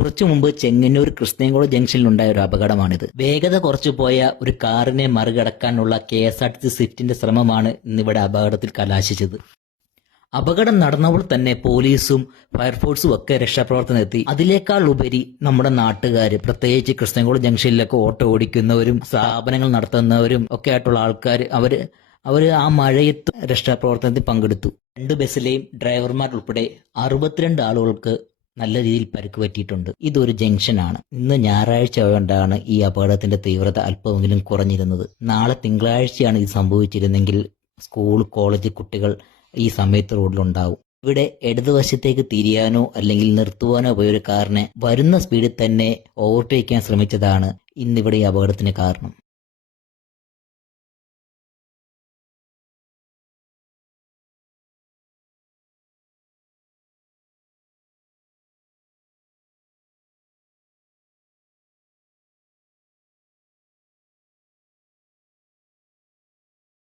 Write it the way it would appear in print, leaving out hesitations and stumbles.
കുറച്ചു മുമ്പ് ചെങ്ങന്നൂർ ക്രിസ്ത്യൻകോളേജ് ജംഗ്ഷനിലുണ്ടായ ഒരു അപകടമാണിത്. വേഗത കുറച്ചു പോയ ഒരു കാറിനെ മറികടക്കാനുള്ള KSRTC സ്വിഫ്റ്റിന്റെ ശ്രമമാണ് ഇന്നിവിടെ അപകടത്തിൽ കലാശിച്ചത്. അപകടം നടന്നപ്പോൾ തന്നെ പോലീസും ഫയർഫോഴ്സും ഒക്കെ രക്ഷാപ്രവർത്തനം എത്തി. അതിനേക്കാൾ ഉപരി നമ്മുടെ നാട്ടുകാർ, പ്രത്യേകിച്ച് ക്രിസ്ത്യൻകോളേജ് ജംഗ്ഷനിലൊക്കെ ഓട്ടോ ഓടിക്കുന്നവരും സ്ഥാപനങ്ങൾ നടത്തുന്നവരും ഒക്കെ ആയിട്ടുള്ള ആൾക്കാർ അവര് ആ മഴയത്ത് രക്ഷാപ്രവർത്തനത്തിൽ പങ്കെടുത്തു. 2 ബസ്സിലെയും ഡ്രൈവർമാരുൾപ്പെടെ 62 ആളുകൾക്ക് നല്ല രീതിയിൽ പരിക്ക് പറ്റിയിട്ടുണ്ട്. ഇതൊരു ജംഗ്ഷനാണ്. ഇന്ന് ഞായറാഴ്ച ആയതുകൊണ്ടാണ് ഈ അപകടത്തിന്റെ തീവ്രത അല്പമെങ്കിലും കുറഞ്ഞിരുന്നത്. നാളെ തിങ്കളാഴ്ചയാണ് ഇത് സംഭവിച്ചിരുന്നെങ്കിൽ സ്കൂൾ കോളേജ് കുട്ടികൾ ഈ സമയത്ത് റോഡിലുണ്ടാവും. ഇവിടെ ഇടതുവശത്തേക്ക് തിരിയാനോ അല്ലെങ്കിൽ നിർത്തുവാനോ പോയ ഒരു കാറിനെ വരുന്ന സ്പീഡിൽ തന്നെ ഓവർടേക്ക് ചെയ്യാൻ ശ്രമിച്ചതാണ് ഇന്നിവിടെ ഈ അപകടത്തിന് കാരണം.